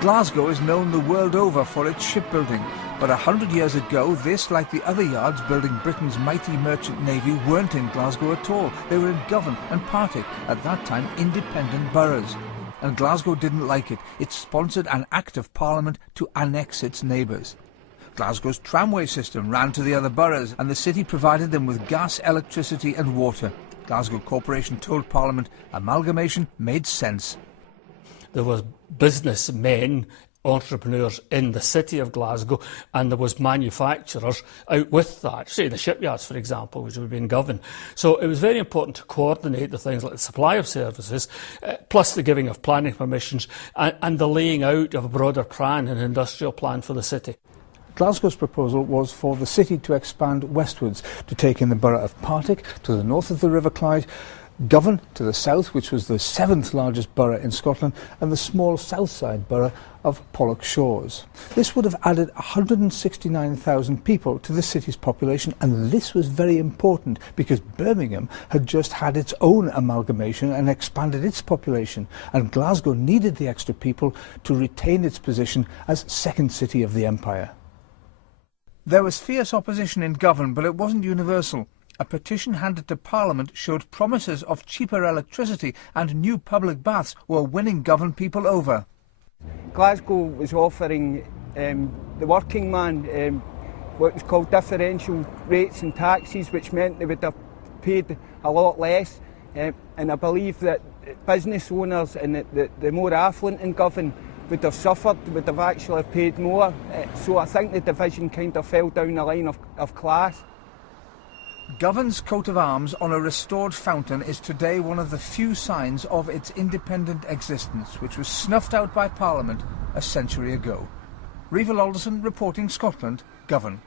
Glasgow is known the world over for its shipbuilding, but 100 years ago this, like the other yards building Britain's mighty merchant navy, weren't in Glasgow at all. They were in Govan and Partick, at that time independent boroughs. And Glasgow didn't like it. It sponsored an Act of Parliament to annex its neighbours. Glasgow's tramway system ran to the other boroughs, and the city provided them with gas, electricity and water. Glasgow Corporation told Parliament amalgamation made sense. There was businessmen, entrepreneurs in the city of Glasgow, and there was manufacturers out with that, say the shipyards for example, which would be in Govan. So it was very important to coordinate the things like the supply of services, plus the giving of planning permissions and the laying out of a broader plan, an industrial plan for the city. Glasgow's proposal was for the city to expand westwards, to take in the borough of Partick to the north of the River Clyde, Govan to the south, which was the 7th largest borough in Scotland, and the small south side borough of Pollokshaws. This would have added 169,000 people to the city's population, and this was very important because Birmingham had just had its own amalgamation and expanded its population, and Glasgow needed the extra people to retain its position as second city of the empire. There was fierce opposition in Govan, but it wasn't universal. A petition handed to Parliament showed promises of cheaper electricity and new public baths were winning Govan people over. Glasgow was offering the working man what was called differential rates and taxes, which meant they would have paid a lot less. And I believe that business owners and the more affluent in Govan would have suffered, would have actually paid more. So I think the division kind of fell down the line of class. Govan's coat of arms on a restored fountain is today one of the few signs of its independent existence, which was snuffed out by Parliament a century ago. Reevel Alderson reporting Scotland, Govan.